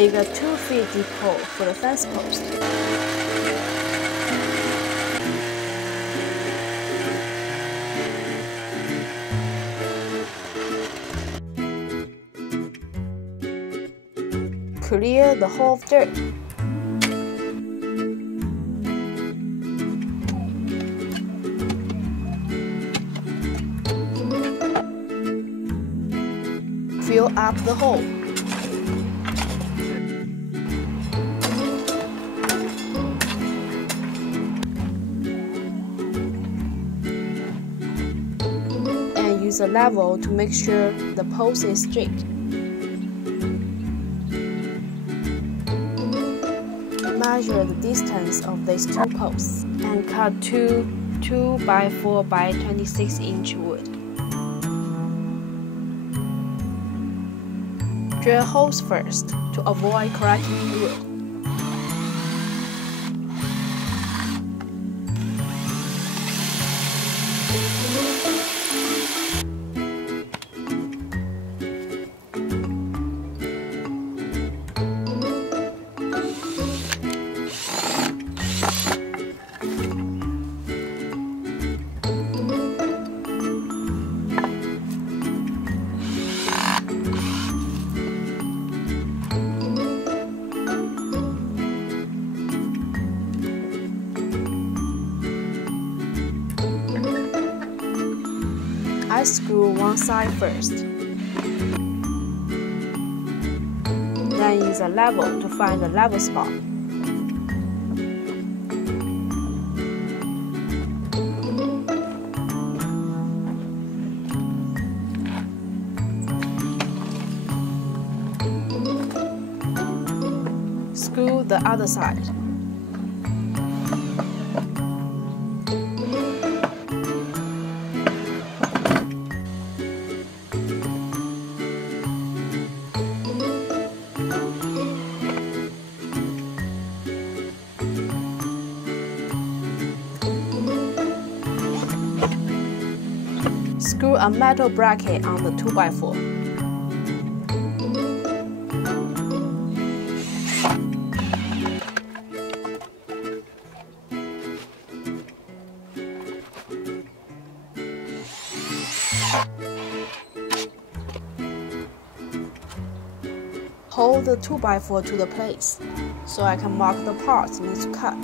Dig a 2 feet deep hole for the fence post. Clear the hole of dirt. Fill up the hole. And use a level to make sure the post is straight. Measure the distance of these two posts and cut two 2x4 by 26-inch wood. Drill holes first to avoid cracking wood. I screw one side first. Then use a level to find the level spot. Screw the other side. Screw a metal bracket on the 2x4. Hold the 2x4 to the place, so I can mark the parts need to cut.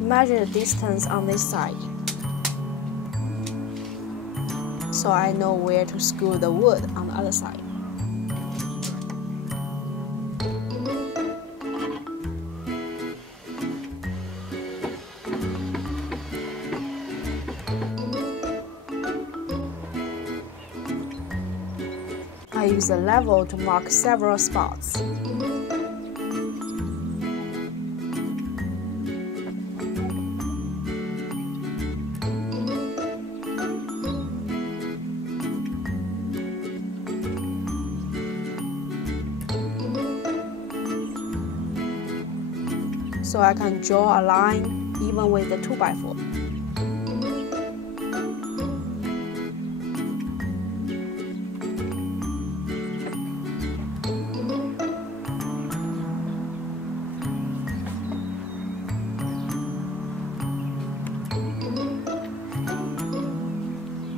Measure the distance on this side, so I know where to screw the wood on the other side. I use a level to mark several spots. So I can draw a line even with the 2x4.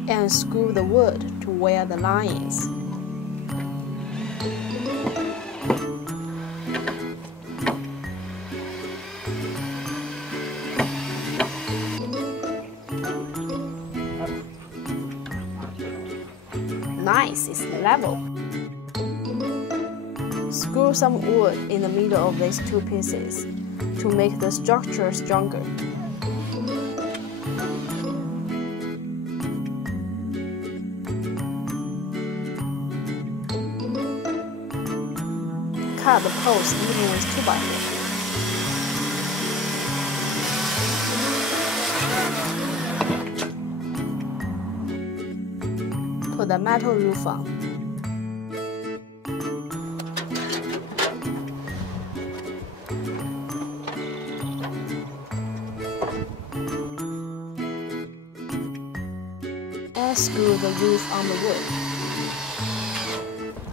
And screw the wood to where the line is. Nice, it's level. Screw some wood in the middle of these two pieces to make the structure stronger. cut the post even with 2x4. Put the metal roof on. And screw the roof on the wood.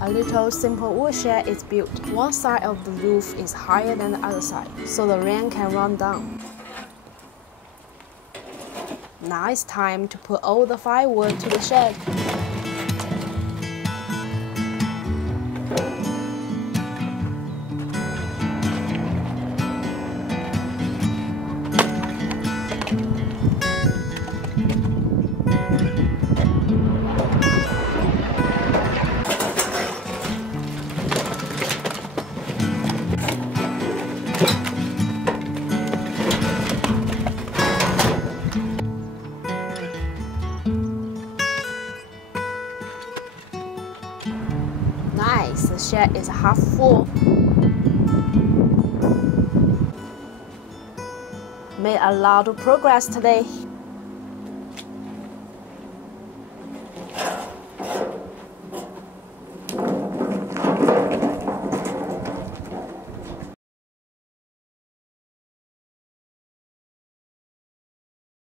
A little simple woodshed is built. One side of the roof is higher than the other side, so the rain can run down. Now it's time to put all the firewood to the shed. Nice, the shed is half full. Made a lot of progress today.